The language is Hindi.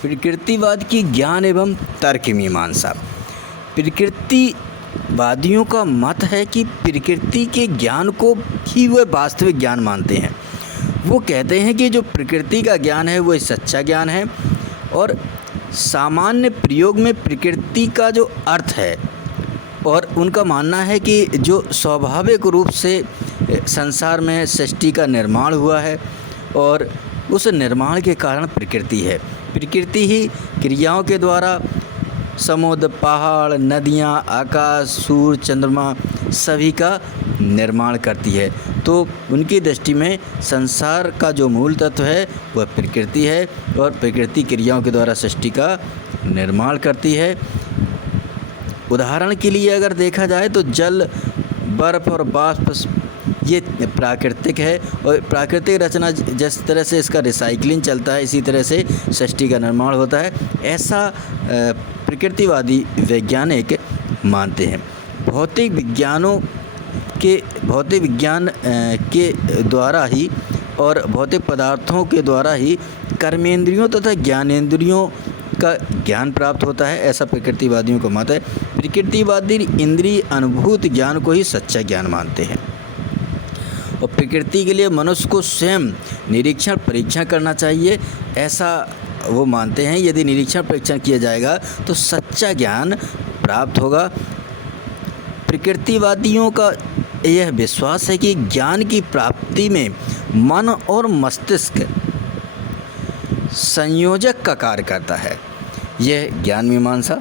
प्रकृतिवाद की ज्ञान एवं तर्क मीमांसा। प्रकृतिवादियों का मत है कि प्रकृति के ज्ञान को ही वे वास्तविक ज्ञान मानते हैं। वो कहते हैं कि जो प्रकृति का ज्ञान है वो सच्चा ज्ञान है और सामान्य प्रयोग में प्रकृति का जो अर्थ है, और उनका मानना है कि जो स्वाभाविक रूप से संसार में सृष्टि का निर्माण हुआ है और उस निर्माण के कारण प्रकृति है। प्रकृति ही क्रियाओं के द्वारा समुद्र, पहाड़, नदियाँ, आकाश, सूर्य, चंद्रमा सभी का निर्माण करती है। तो उनकी दृष्टि में संसार का जो मूल तत्व है वह प्रकृति है और प्रकृति क्रियाओं के द्वारा सृष्टि का निर्माण करती है। उदाहरण के लिए अगर देखा जाए तो जल, बर्फ़ और बाष्प ये प्राकृतिक है और प्राकृतिक रचना जिस तरह से इसका रिसाइकलिंग चलता है इसी तरह से सृष्टि का निर्माण होता है, ऐसा प्रकृतिवादी वैज्ञानिक मानते हैं। भौतिक विज्ञान के द्वारा ही और भौतिक पदार्थों के द्वारा ही कर्मेंद्रियों तथा ज्ञानेंद्रियों का ज्ञान प्राप्त होता है, ऐसा प्रकृतिवादियों का मत है। प्रकृतिवादी इंद्रिय अनुभूत ज्ञान को ही सच्चा ज्ञान मानते हैं और प्रकृति के लिए मनुष्य को स्वयं निरीक्षण परीक्षण करना चाहिए, ऐसा वो मानते हैं। यदि निरीक्षण परीक्षण किया जाएगा तो सच्चा ज्ञान प्राप्त होगा। प्रकृतिवादियों का यह विश्वास है कि ज्ञान की प्राप्ति में मन और मस्तिष्क संयोजक का कार्य करता है। यह ज्ञान मीमांसा।